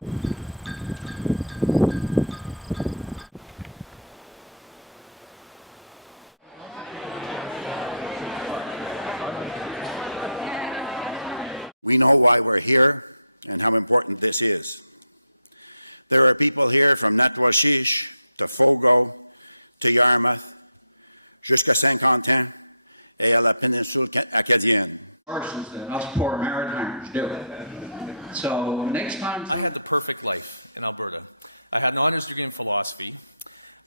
We know why we're here and how important this is. There are people here from Natwashish to Fogo to Yarmouth, jusqu'à Saint-Quentin et à la péninsule acadienne. Horses that us poor Maritimers do. So next time... I had the perfect life in Alberta. I had an honors degree in philosophy.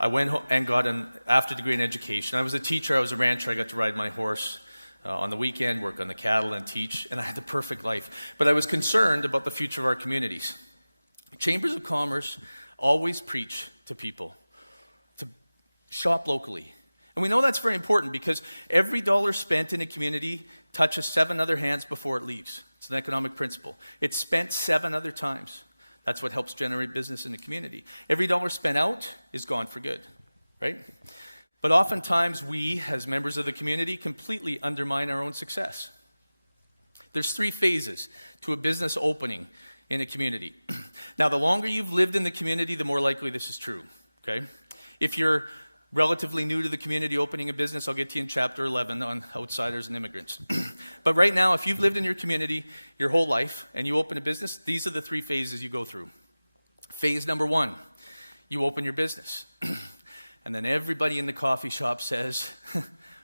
I went and got an after degree in education. I was a teacher, I was a rancher, I got to ride my horse on the weekend, work on the cattle and teach, and I had the perfect life. But I was concerned about the future of our communities. Chambers of Commerce always preach to people to shop locally. And we know that's very important because every dollar spent in a community touches 7 other hands before it leaves. It's an economic principle. It's spent 7 other times. That's what helps generate business in the community. Every dollar spent out is gone for good, right? But oftentimes we, as members of the community, completely undermine our own success. There's 3 phases to a business opening in a community. Now, the longer you've lived in the community, the more likely this is true, okay? If you're relatively new to the community opening a business, I'll get to you in Chapter 11 on outsiders and immigrants. But right now, if you've lived in your community your whole life and you open a business, these are the 3 phases you go through. Phase number 1, you open your business. And then everybody in the coffee shop says,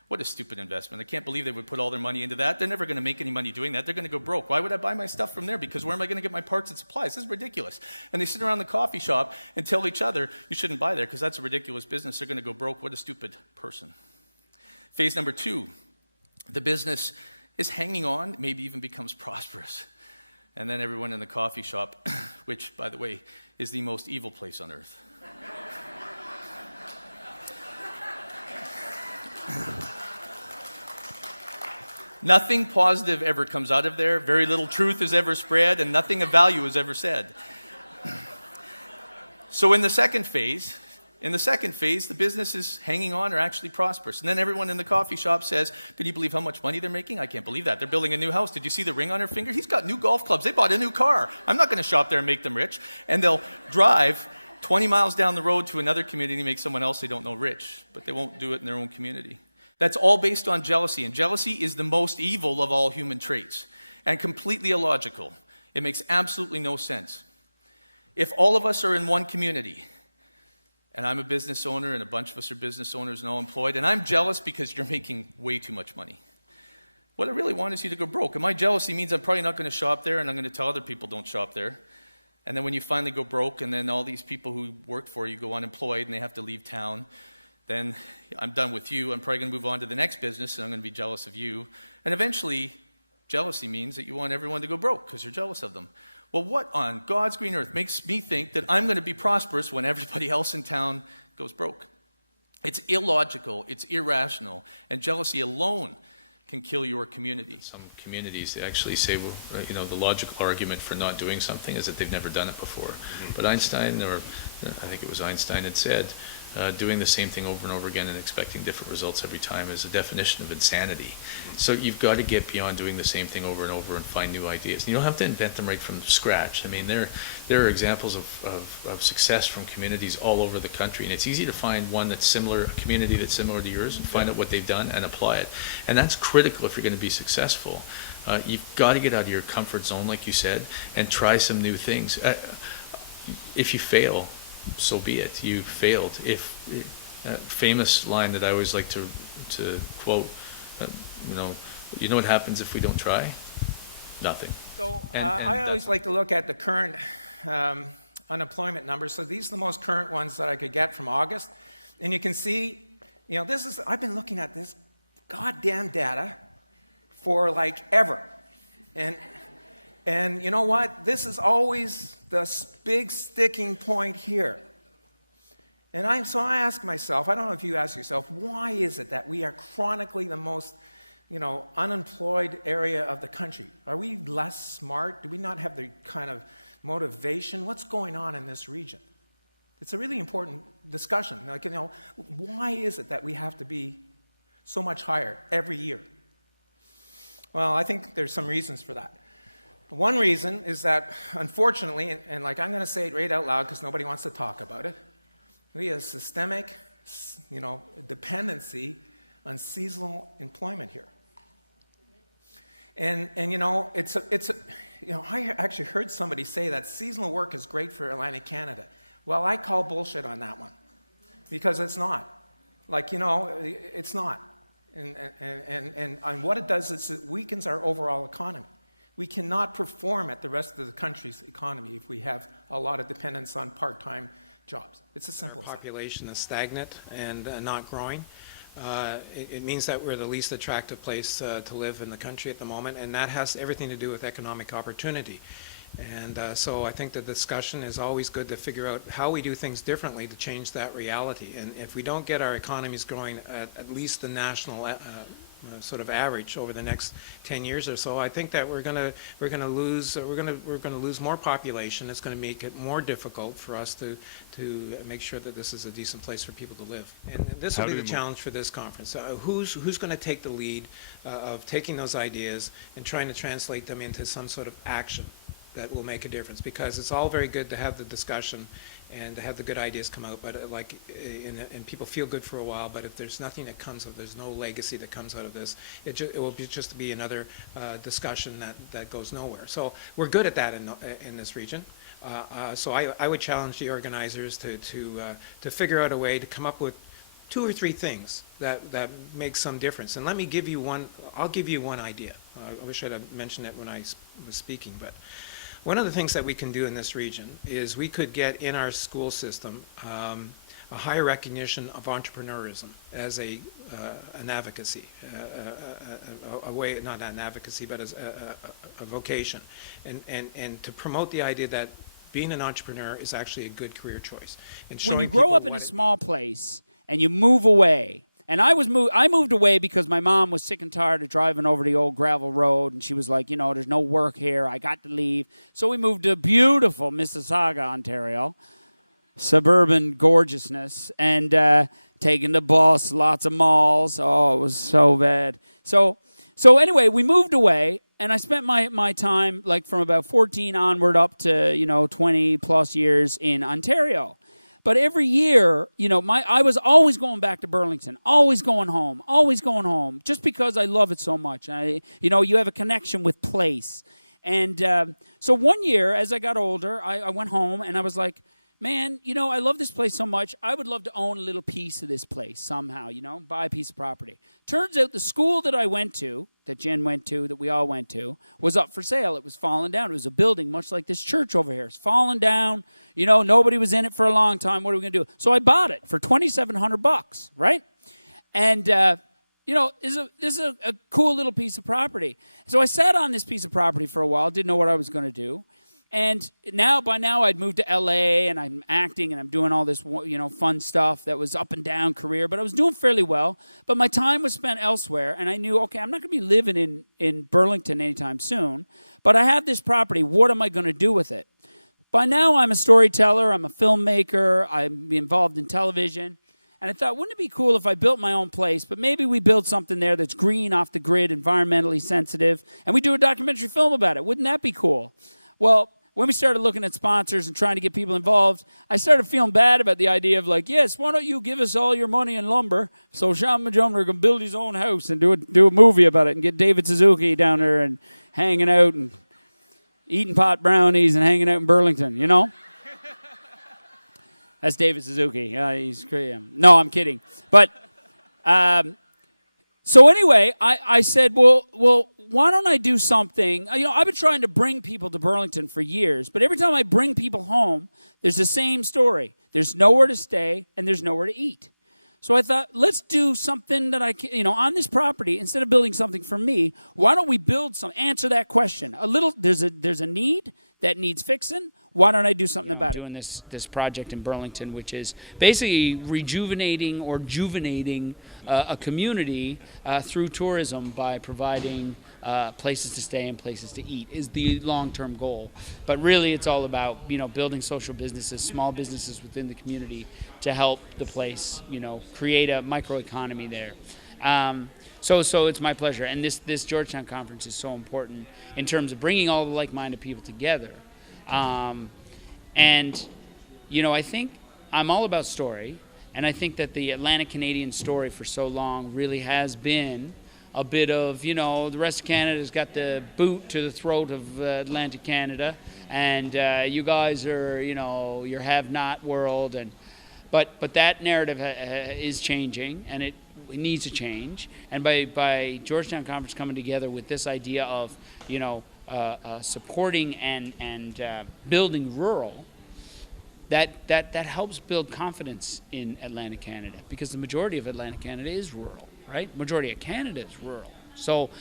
what a stupid investment. I can't believe they would put all their money into that. They're never going to make any money doing that. They're going to go broke. Why would I buy my stuff from there? Because where am I going to get my parts and supplies? This is ridiculous. And they sit around the coffee shop and tell each other, you shouldn't buy there because that's a ridiculous business. They're going to go broke. What a stupid person. Phase number 2, the business is hanging on, maybe even becomes prosperous. And then everyone in the coffee shop, which, by the way, is the most evil place on earth. Nothing positive ever comes out of there. Very little truth is ever spread, and nothing of value is ever said. So in the second phase, the business is hanging on or actually prosperous. And then everyone in the coffee shop says, can you believe how much money they're making? I can't believe that. They're building a new house. Did you see the ring on her finger? He's got new golf clubs. They bought a new car. I'm not going to shop there and make them rich. And they'll drive 20 miles down the road to another community and make someone else they don't know rich, but they won't do it in their own community. That's all based on jealousy, and jealousy is the most evil of all human traits and completely illogical. It makes absolutely no sense. If all of us are in one community, and I'm a business owner and a bunch of us are business owners and all employed, and I'm jealous because you're making way too much money. What I really want is you to go broke, and my jealousy means I'm probably not going to shop there, and I'm going to tell other people don't shop there. And then when you finally go broke, and then all these people who worked for you go unemployed and they have to leave town, then I'm done with you. I'm probably going to move on to the next business, and I'm going to be jealous of you. And eventually, jealousy means that you want everyone to go broke because you're jealous of them. Well, what on God's green earth makes me think that I'm going to be prosperous when everybody else in town goes broke? It's illogical, it's irrational, and jealousy alone can kill your community. Some communities actually say, well, the logical argument for not doing something is that they've never done it before. Mm-hmm. But Einstein, or I think it was Einstein, had said, doing the same thing over and over again and expecting different results every time is a definition of insanity. Mm-hmm. So you've got to get beyond doing the same thing over and over and find new ideas. You don't have to invent them right from scratch. I mean, there are examples of success from communities all over the country, and it's easy to find one that's similar, a community that's similar to yours, and find out what they've done and apply it. And that's critical if you're going to be successful. You've got to get out of your comfort zone, like you said, and try some new things. If you fail, so be it. You failed. Famous line that I always like to quote. You know what happens if we don't try? Nothing. So I always like to look at the current unemployment numbers. So these are the most current ones that I could get from August, and you can see, I've been looking at this goddamn data for like ever, and you know what? This is always the big sticking point here. And so I ask myself, I don't know if you ask yourself, why is it that we are chronically the most, unemployed area of the country? Are we less smart? Do we not have the kind of motivation? What's going on in this region? It's a really important discussion. Why is it that we have to be so much higher every year? Well, I think there's some reasons for that. One reason is that, unfortunately, and like I'm going to say it right out loud because nobody wants to talk about it, we have systemic, dependency on seasonal employment here. And I actually heard somebody say that seasonal work is great for Atlantic Canada. Well, I call bullshit on that one because it's not. It's not. And what it does is it weakens our overall economy. We cannot perform at the rest of the country's economy if we have a lot of dependence on part-time jobs. It's as simple as that. Our population is stagnant and not growing. It means that we're the least attractive place to live in the country at the moment, and that has everything to do with economic opportunity. And so I think the discussion is always good to figure out how we do things differently to change that reality. And if we don't get our economies growing at least the national sort of average over the next 10 years or so, I think that we're going to lose more population. It's going to make it more difficult for us to make sure that this is a decent place for people to live. And this will be the challenge for this conference. Who's going to take the lead of taking those ideas and trying to translate them into some sort of action that will make a difference? Because it's all very good to have the discussion and to have the good ideas come out, but and people feel good for a while, but if there's nothing that comes of, there's no legacy that comes out of this, it will just be another discussion that goes nowhere. So we're good at that in this region. So I would challenge the organizers to figure out a way to come up with 2 or 3 things that make some difference. And let me give you one. I'll give you one idea. I wish I'd have mentioned it when I was speaking, but one of the things that we can do in this region is we could get in our school system a higher recognition of entrepreneurism as an advocacy, a way, not an advocacy, but as a vocation, and to promote the idea that being an entrepreneur is actually a good career choice. And when you grow up in a small place and you move away, and I moved away because my mom was sick and tired of driving over the old gravel road, and she was like, there's no work here. I got to leave. So we moved to beautiful Mississauga, Ontario, suburban gorgeousness, and taking the bus, lots of malls. Oh, it was so bad. So anyway, we moved away, and I spent my time, like from about 14 onward up to 20 plus years in Ontario. But every year, I was always going back to Burlington, always going home, just because I love it so much. You have a connection with place. And so one year, as I got older, I went home, and I was like, man, I love this place so much. I would love to own a little piece of this place somehow, buy a piece of property. Turns out the school that I went to, that Jen went to, that we all went to, was up for sale. It was falling down. It was a building much like this church over here. It's falling down. Nobody was in it for a long time. What are we going to do? So I bought it for $2,700, right? And, this is a cool little piece of property. So I sat on this piece of property for a while, didn't know what I was going to do. And by now I'd moved to LA, and I'm acting, and I'm doing all this, fun stuff that was up and down career, but I was doing fairly well. But my time was spent elsewhere, and I knew, okay, I'm not going to be living in Burlington anytime soon, but I have this property. What am I going to do with it? By now I'm a storyteller, I'm a filmmaker, I'm involved in television, and I thought, wouldn't it be cool if I built my own place, but maybe we build something there that's green, off the grid, environmentally sensitive, and we do a documentary film about it. Wouldn't that be cool? Well, when we started looking at sponsors and trying to get people involved, I started feeling bad about the idea of yes, why don't you give us all your money in lumber so Sean Majumder can build his own house and do a movie about it and get David Suzuki down there and hanging out and eating pot brownies and hanging out in Burlington, That's David Suzuki. He's great. No, I'm kidding. But so anyway, I said, well, why don't I do something? I've been trying to bring people to Burlington for years, but every time I bring people home, there's the same story. There's nowhere to stay, and there's nowhere to eat. So I thought, let's do something that I can, on this property, instead of building something for me, why don't we answer that question? There's a need that needs fixing. Why don't I do something about it? Doing this project in Burlington, which is basically rejuvenating or juvenating a community through tourism by providing places to stay and places to eat is the long-term goal. But really, it's all about building social businesses, small businesses within the community to help the place create a microeconomy there. So it's my pleasure. And this Georgetown Conference is so important in terms of bringing all the like-minded people together. And, you know, I think I'm all about story. And I think that the Atlantic Canadian story for so long really has been a bit of, you know, the rest of Canada's got the boot to the throat of Atlantic Canada. And you guys are, you know, your have-not world. But that narrative is changing, and it needs to change. And by Georgetown Conference coming together with this idea of, you know, supporting and building rural, that helps build confidence in Atlantic Canada, because the majority of Atlantic Canada is rural, right? Majority of Canada is rural. So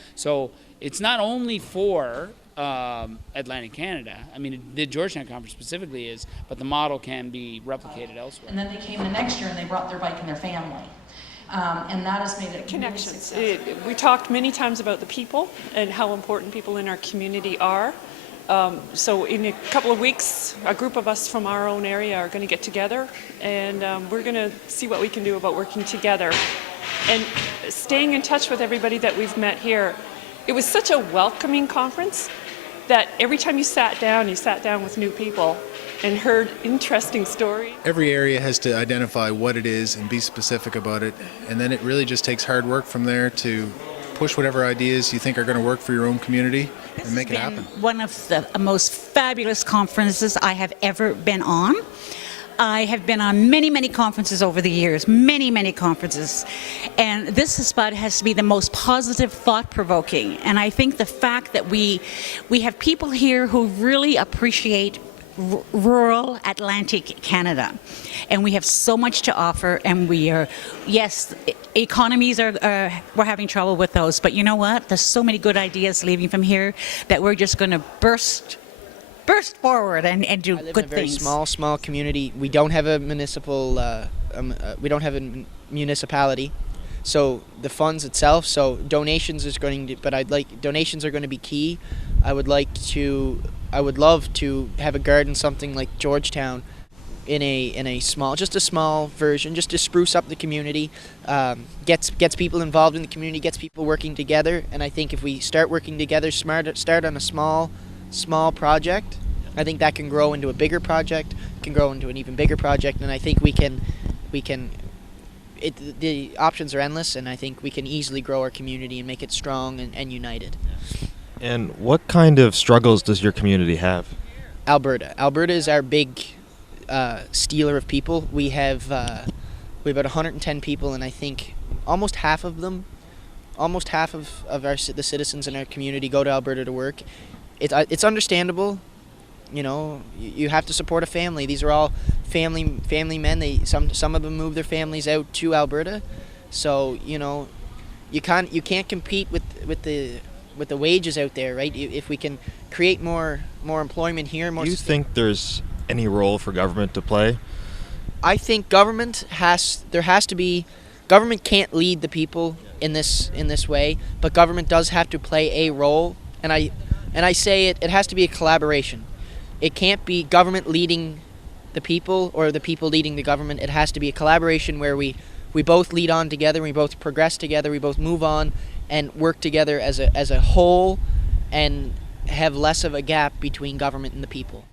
it's not only for Atlantic Canada. I mean, the Georgetown Conference specifically is, but the model can be replicated elsewhere. And then they came the next year and they brought their bike and their family. And that has made it connections. We talked many times about the people and how important people in our community are. So in a couple of weeks, a group of us from our own area are going to get together, and we're going to see what we can do about working together and staying in touch with everybody that we've met here. It was such a welcoming conference that every time you sat down with new people and heard interesting stories. Every area has to identify what it is and be specific about it, and then it really just takes hard work from there to push whatever ideas you think are going to work for your own community and make it happen. One of the most fabulous conferences I have ever been on. I have been on many, many conferences over the years, many conferences. And this spot has to be the most positive, thought-provoking. And I think the fact that we have people here who really appreciate rural Atlantic Canada. And we have so much to offer, and we are, yes, economies are, we're having trouble with those, but you know what? There's so many good ideas leaving from here that we're just going to burst forward and do good things. Small community. We don't have a municipality, so the funds itself. So donations are going to be key. I would love to have a garden, something like Georgetown, in a small version, just to spruce up the community, gets people involved in the community, gets people working together. And I think if we start working together, start on a small project, I think that can grow into a bigger project, can grow into an even bigger project, and I think the options are endless, and I think we can easily grow our community and make it strong and united. And what kind of struggles does your community have? Alberta is our big stealer of people. We have about 110 people, and I think almost half of the citizens in our community go to Alberta to work. It's understandable, you know. You have to support a family. These are all family men. Some of them move their families out to Alberta, so you know you can't compete with the wages out there, right? If we can create more employment here, more. Do you think there's any role for government to play? I think government can't lead the people in this way, but government does have to play a role, and I say it has to be a collaboration. It can't be government leading the people or the people leading the government. It has to be a collaboration where we both lead on together, we both progress together, we both move on and work together as a whole, and have less of a gap between government and the people.